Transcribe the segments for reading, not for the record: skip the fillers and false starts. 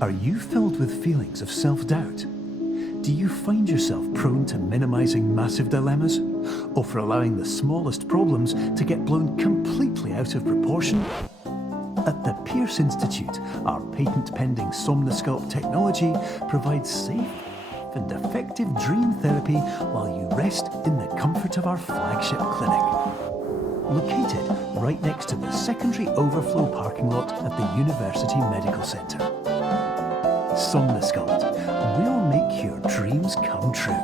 Are you filled with feelings of self-doubt? Do you find yourself prone to minimizing massive dilemmas? Or for allowing the smallest problems to get blown completely out of proportion? At the Pierce Institute, our patent-pending Somnosculpt technology provides safe and effective dream therapy while you rest in the comfort of our flagship clinic. Located right next to the secondary overflow parking lot at the University Medical Centre. Somnosculpt, we'll make your dreams come true.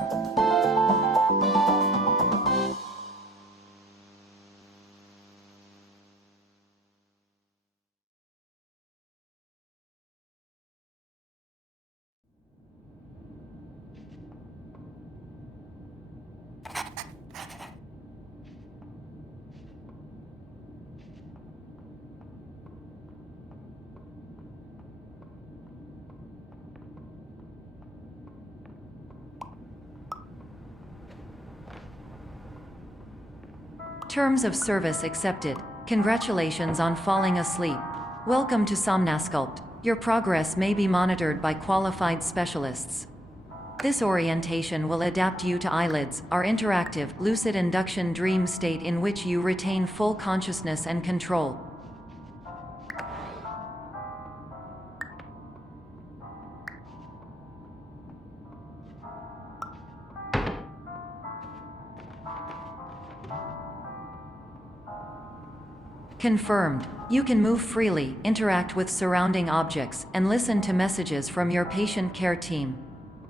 Terms of service accepted. Congratulations on falling asleep. Welcome to Somnosculpt. Your progress may be monitored by qualified specialists. This orientation will adapt you to eyelids, our interactive, lucid induction dream state in which you retain full consciousness and control. Confirmed. You can move freely, interact with surrounding objects, and listen to messages from your patient care team.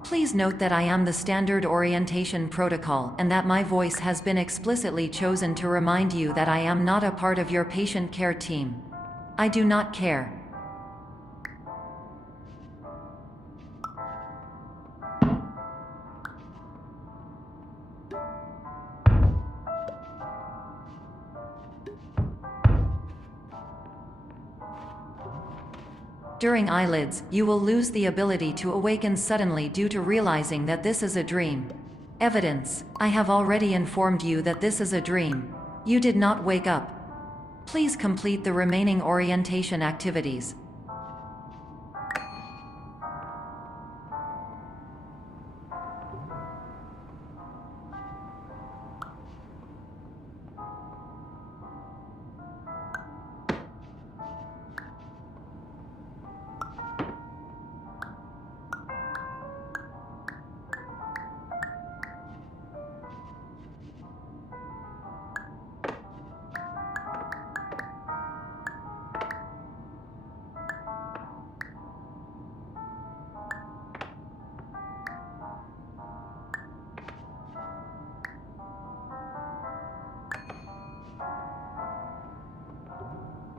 Please note that I am the standard orientation protocol and that my voice has been explicitly chosen to remind you that I am not a part of your patient care team. I do not care. During eyelids, you will lose the ability to awaken suddenly due to realizing that this is a dream. Evidence: I have already informed you that this is a dream. You did not wake up. Please complete the remaining orientation activities.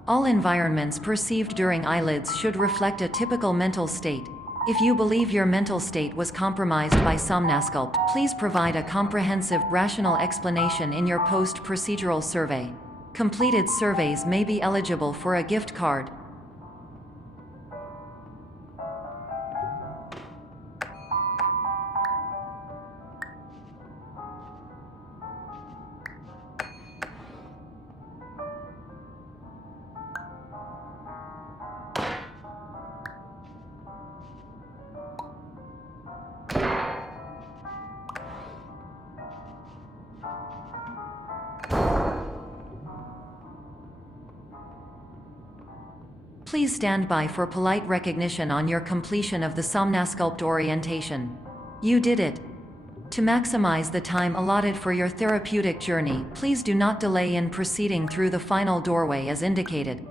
All environments perceived during eyelids should reflect a typical mental state. If you believe your mental state was compromised by Somnosculpt, please provide a comprehensive, rational explanation in your post-procedural survey. Completed surveys may be eligible for a gift card. Please stand by for polite recognition on your completion of the Somnosculpt orientation. You did it. To maximize the time allotted for your therapeutic journey, please do not delay in proceeding through the final doorway as indicated.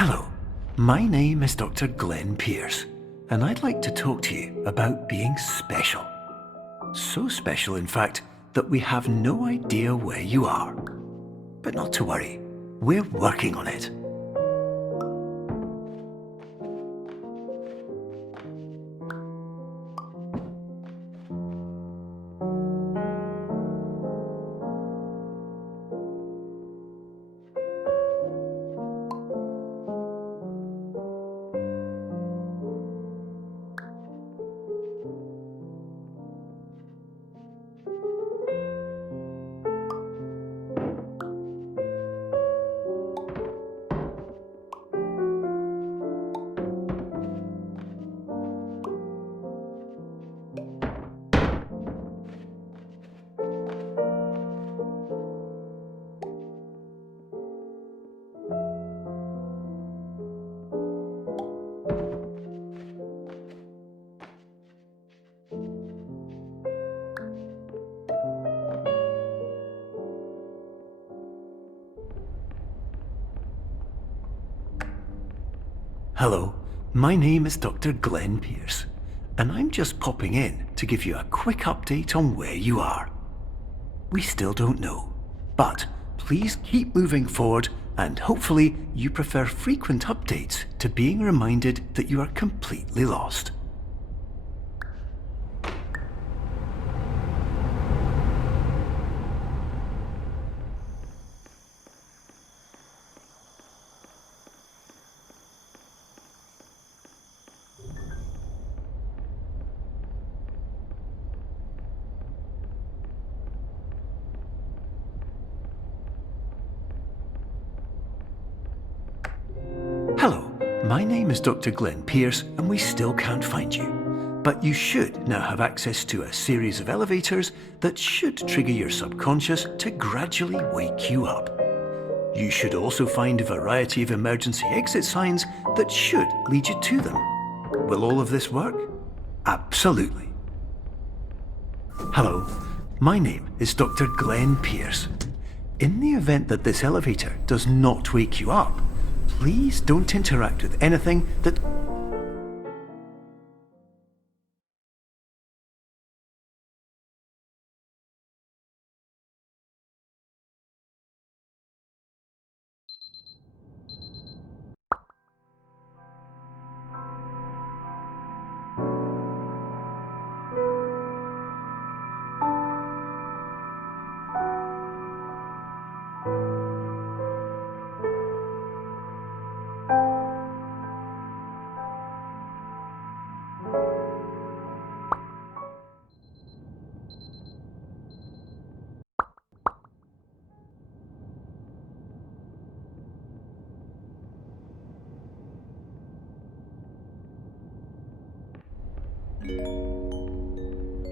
Hello, my name is Dr. Glenn Pierce, and I'd like to talk to you about being special. So special, in fact, that we have no idea where you are. But not to worry, we're working on it. Hello, my name is Dr. Glenn Pierce, and I'm just popping in to give you a quick update on where you are. We still don't know, but please keep moving forward, and hopefully you prefer frequent updates to being reminded that you are completely lost. Hello, my name is Dr. Glenn Pierce, and we still can't find you. But you should now have access to a series of elevators that should trigger your subconscious to gradually wake you up. You should also find a variety of emergency exit signs that should lead you to them. Will all of this work? Absolutely. Hello, my name is Dr. Glenn Pierce. In the event that this elevator does not wake you up, please don't interact with anything that...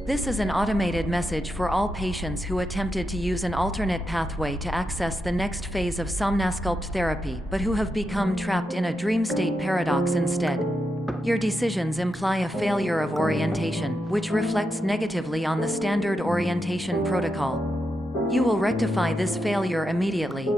This is an automated message for all patients who attempted to use an alternate pathway to access the next phase of Somnasculpt therapy, but who have become trapped in a dream state paradox instead. Your decisions imply a failure of orientation, which reflects negatively on the standard orientation protocol. You will rectify this failure immediately.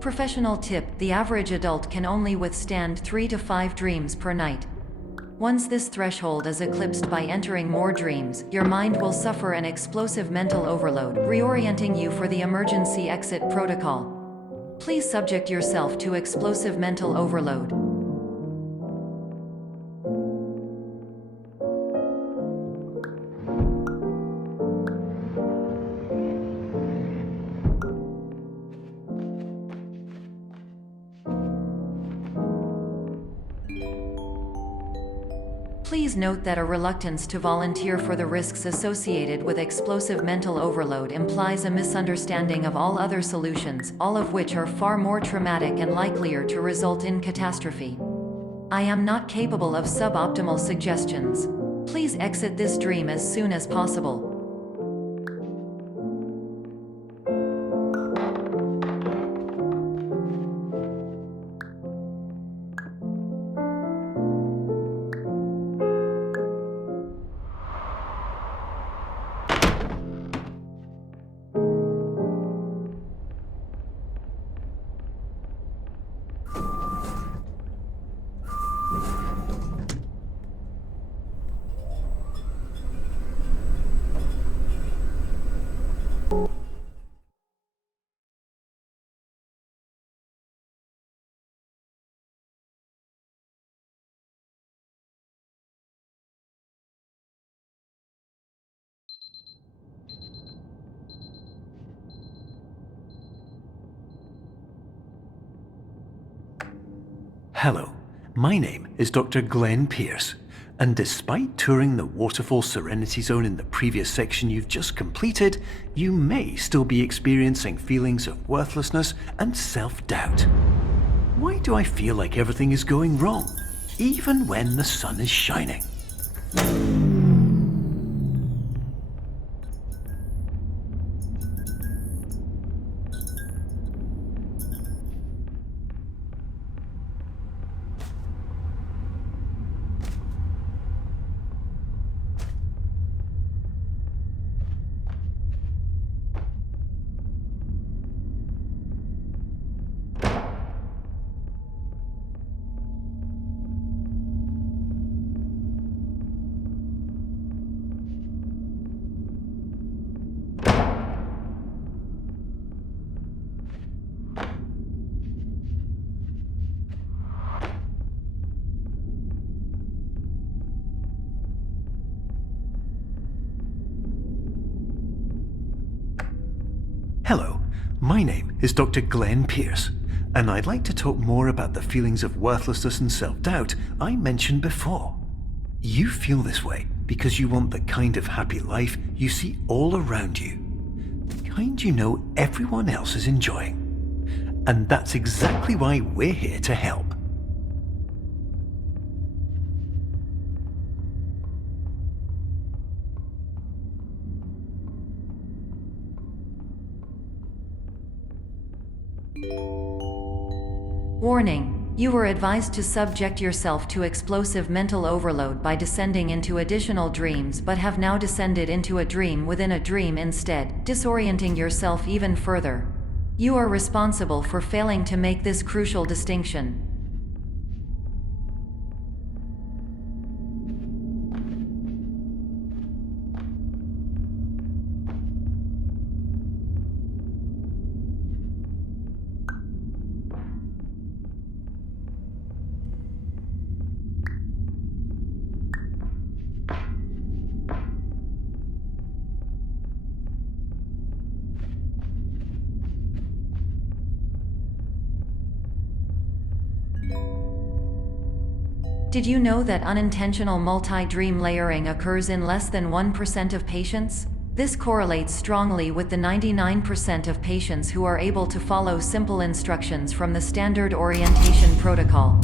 Professional tip: the average adult can only withstand 3 to 5 dreams per night. Once this threshold is eclipsed by entering more dreams, your mind will suffer an explosive mental overload, reorienting you for the emergency exit protocol. Please subject yourself to explosive mental overload. Please note that a reluctance to volunteer for the risks associated with explosive mental overload implies a misunderstanding of all other solutions, all of which are far more traumatic and likelier to result in catastrophe. I am not capable of suboptimal suggestions. Please exit this dream as soon as possible. Hello, my name is Dr. Glenn Pierce, and despite touring the Waterfall Serenity Zone in the previous section you've just completed, you may still be experiencing feelings of worthlessness and self-doubt. Why do I feel like everything is going wrong, even when the sun is shining? Hello, my name is Dr. Glenn Pierce, and I'd like to talk more about the feelings of worthlessness and self-doubt I mentioned before. You feel this way because you want the kind of happy life you see all around you, the kind you know everyone else is enjoying. And that's exactly why we're here to help. Warning: you were advised to subject yourself to explosive mental overload by descending into additional dreams, but have now descended into a dream within a dream instead, disorienting yourself even further. You are responsible for failing to make this crucial distinction. Did you know that unintentional multi-dream layering occurs in less than 1% of patients? This correlates strongly with the 99% of patients who are able to follow simple instructions from the standard orientation protocol.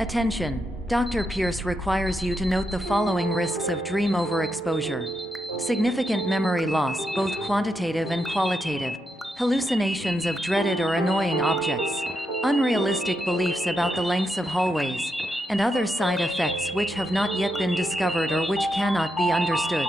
Attention! Dr. Pierce requires you to note the following risks of dream overexposure. Significant memory loss, both quantitative and qualitative. Hallucinations of dreaded or annoying objects. Unrealistic beliefs about the lengths of hallways. And other side effects which have not yet been discovered or which cannot be understood.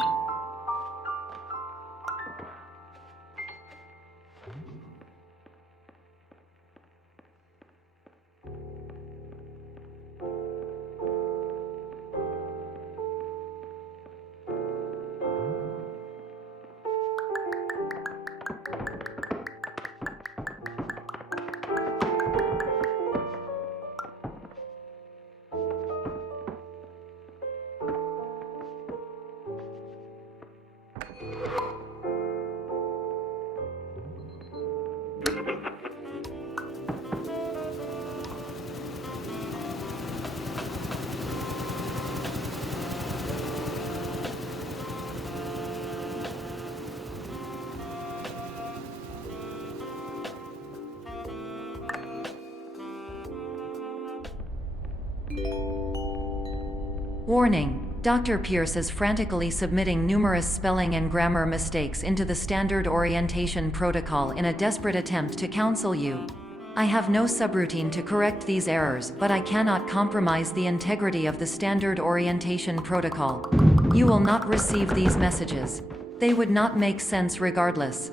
Warning: Dr. Pierce is frantically submitting numerous spelling and grammar mistakes into the standard orientation protocol in a desperate attempt to counsel you. I have no subroutine to correct these errors, but I cannot compromise the integrity of the standard orientation protocol. You will not receive these messages. They would not make sense regardless.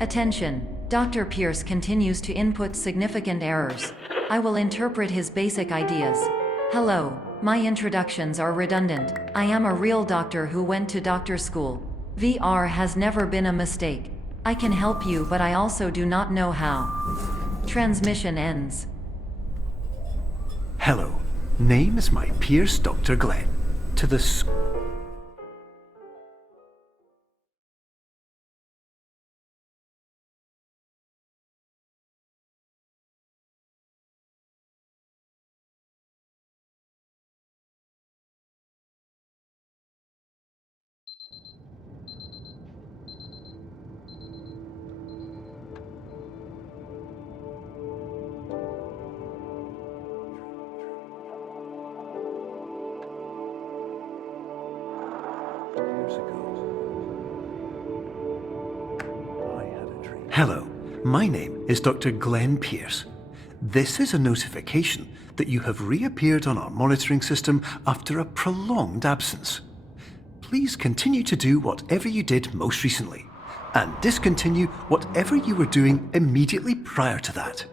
Attention! Dr. Pierce continues to input significant errors. I will interpret his basic ideas. Hello, my introductions are redundant. I am a real doctor who went to doctor school. VR has never been a mistake. I can help you, but I also do not know how. Transmission ends. Hello, name is my Pierce Dr. Glenn. To the Hello, my name is Dr. Glenn Pierce. This is a notification that you have reappeared on our monitoring system after a prolonged absence. Please continue to do whatever you did most recently, and discontinue whatever you were doing immediately prior to that.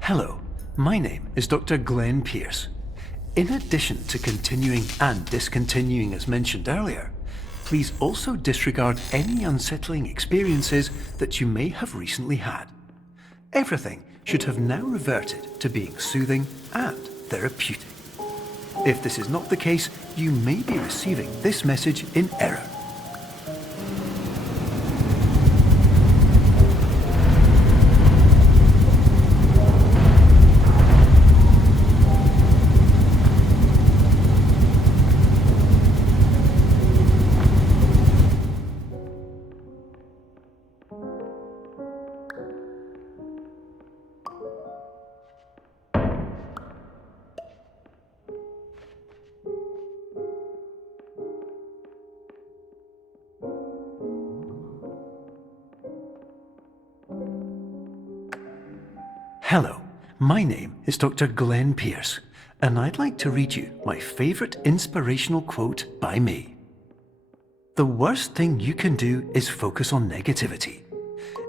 Hello, my name is Dr. Glenn Pierce. In addition to continuing and discontinuing as mentioned earlier, please also disregard any unsettling experiences that you may have recently had. Everything should have now reverted to being soothing and therapeutic. If this is not the case, you may be receiving this message in error. Hello, my name is Dr. Glenn Pierce, and I'd like to read you my favourite inspirational quote by me. The worst thing you can do is focus on negativity.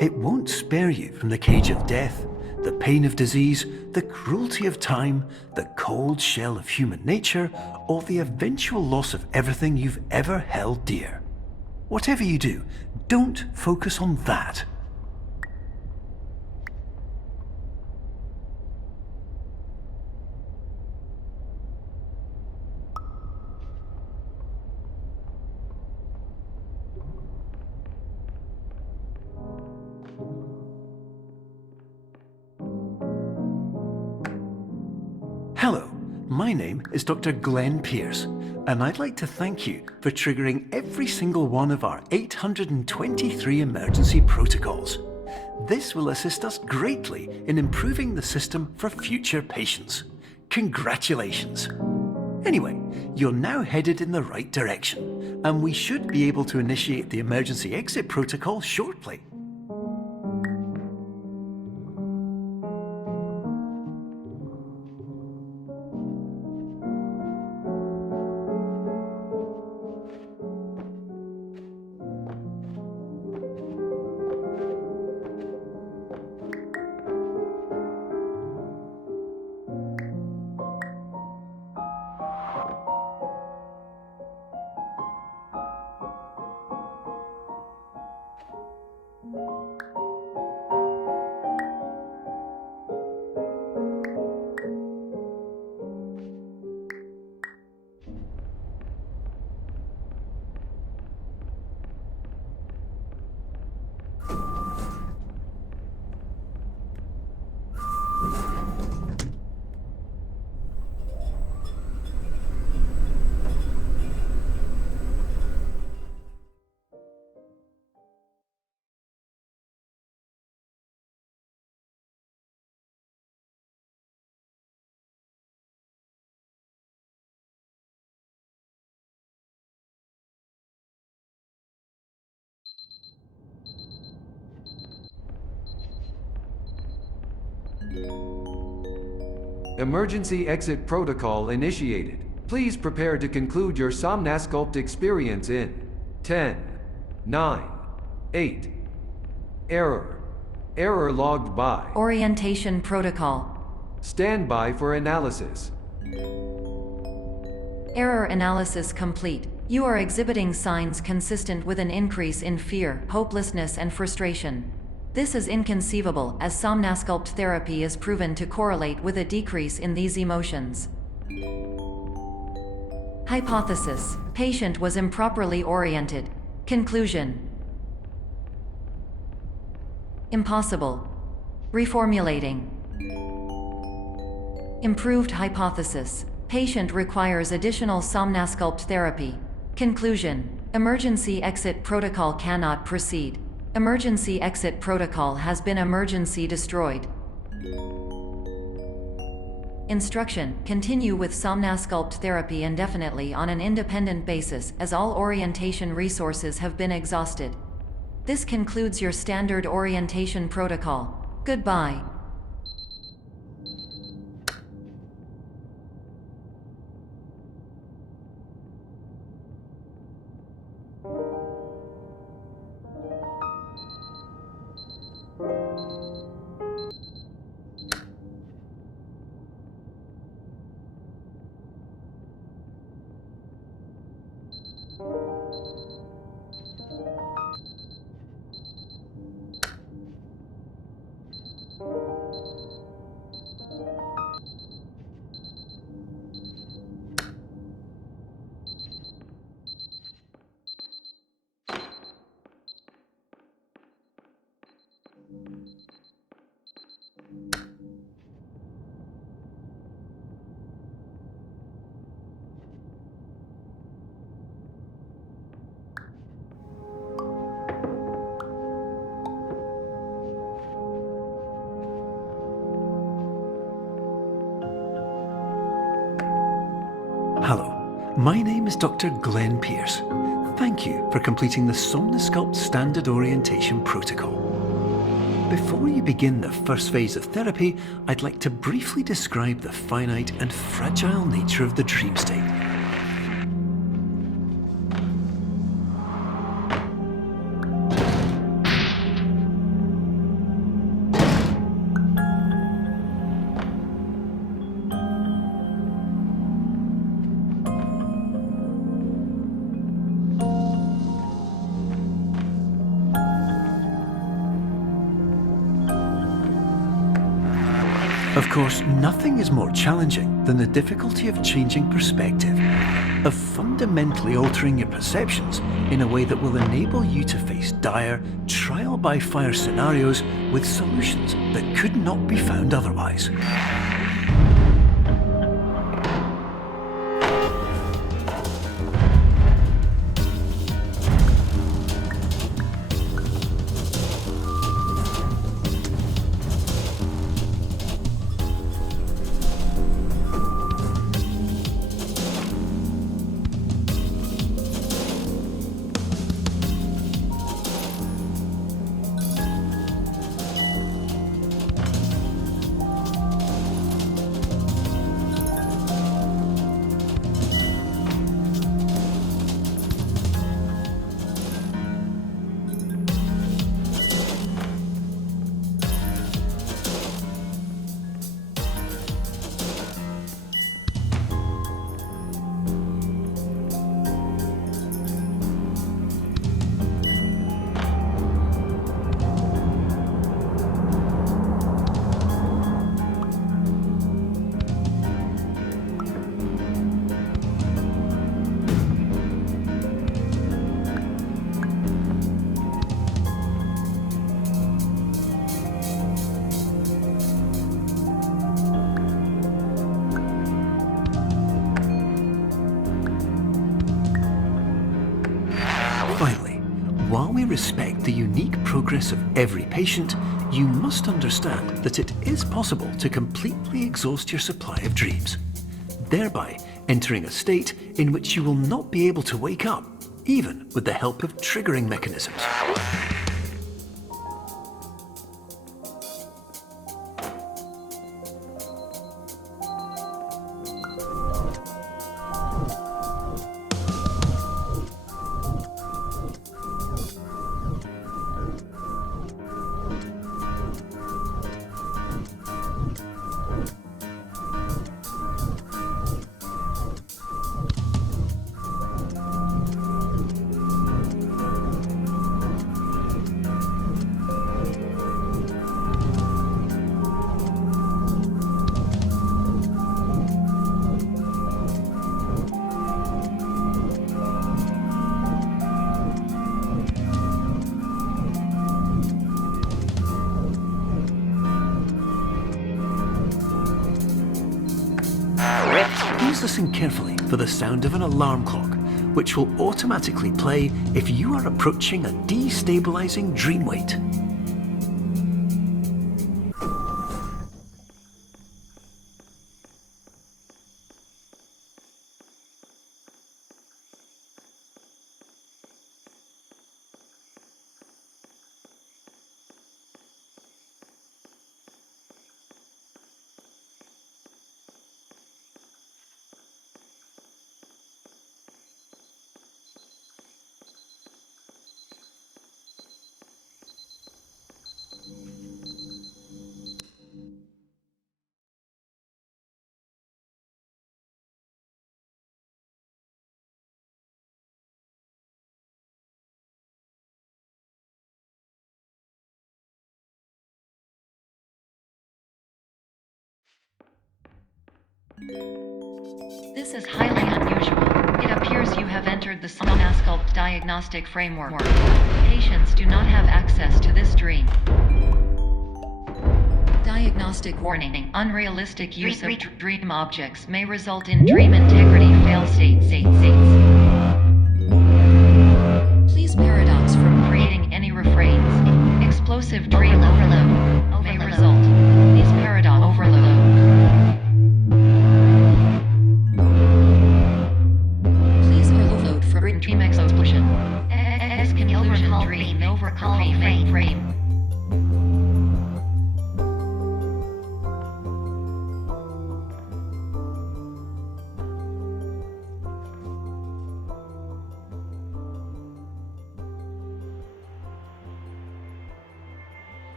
It won't spare you from the cage of death, the pain of disease, the cruelty of time, the cold shell of human nature, or the eventual loss of everything you've ever held dear. Whatever you do, don't focus on that. Hello, my name is Dr. Glenn Pierce, and I'd like to thank you for triggering every single one of our 823 emergency protocols. This will assist us greatly in improving the system for future patients. Congratulations! Anyway, you're now headed in the right direction, and we should be able to initiate the emergency exit protocol shortly. Emergency exit protocol initiated. Please prepare to conclude your Somnasculpt experience in 10, 9, 8. Error. Error logged by. Orientation protocol. Stand by for analysis. Error analysis complete. You are exhibiting signs consistent with an increase in fear, hopelessness, and frustration. This is inconceivable, as Somnasculpt therapy is proven to correlate with a decrease in these emotions. Hypothesis: patient was improperly oriented. Conclusion: impossible. Reformulating. Improved hypothesis: patient requires additional Somnasculpt therapy. Conclusion: emergency exit protocol cannot proceed. Emergency exit protocol has been emergency destroyed. Instruction: continue with Somnasculpt therapy indefinitely on an independent basis, as all orientation resources have been exhausted. This concludes your standard orientation protocol. Goodbye. Hello, my name is Dr. Glenn Pierce. Thank you for completing the Somnasculpt Standard Orientation Protocol. Before you begin the first phase of therapy, I'd like to briefly describe the finite and fragile nature of the dream state. Of course, nothing is more challenging than the difficulty of changing perspective, of fundamentally altering your perceptions in a way that will enable you to face dire, trial-by-fire scenarios with solutions that could not be found otherwise. Finally, while we respect the unique progress of every patient, you must understand that it is possible to completely exhaust your supply of dreams, thereby entering a state in which you will not be able to wake up, even with the help of triggering mechanisms. Please listen carefully for the sound of an alarm clock, which will automatically play if you are approaching a destabilizing dream weight. This is highly unusual. It appears you have entered the Somnasculpt diagnostic framework. Patients do not have access to this dream. Diagnostic warning. Unrealistic use of dream objects may result in dream integrity fail-states. Please paradox from creating any refrains. Explosive dream overload may result. Please paradox overload. Dream explosion. Exclusion dream overcall frame.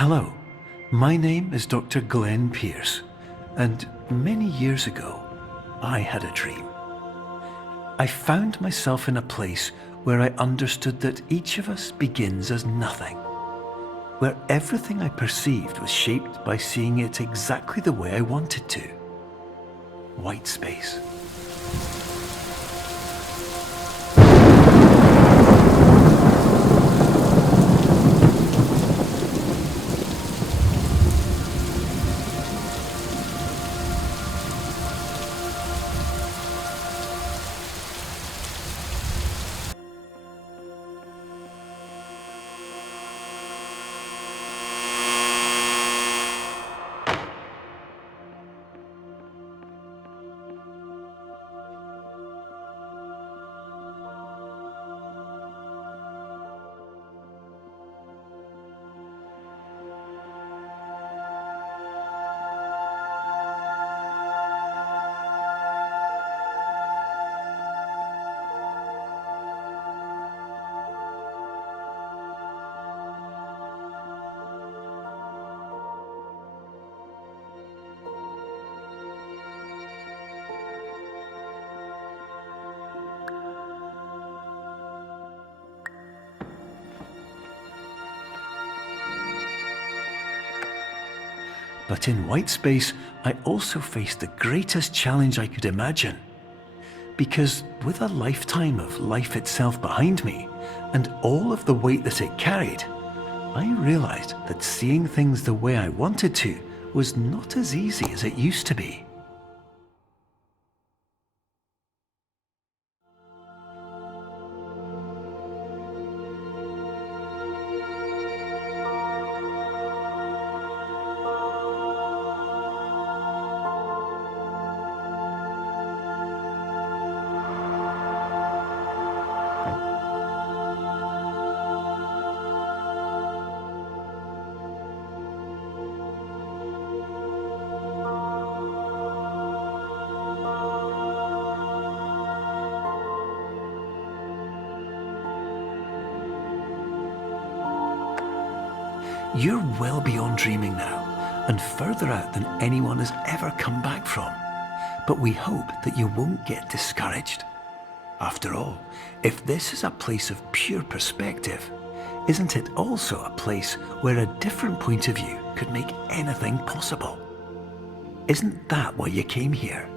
Hello, my name is Dr. Glenn Pierce, and many years ago, I had a dream. I found myself in a place where I understood that each of us begins as nothing, where everything I perceived was shaped by seeing it exactly the way I wanted to. White space. But in white space, I also faced the greatest challenge I could imagine. Because with a lifetime of life itself behind me, and all of the weight that it carried, I realized that seeing things the way I wanted to was not as easy as it used to be. You're well beyond dreaming now, and further out than anyone has ever come back from. But we hope that you won't get discouraged. After all, if this is a place of pure perspective, isn't it also a place where a different point of view could make anything possible? Isn't that why you came here?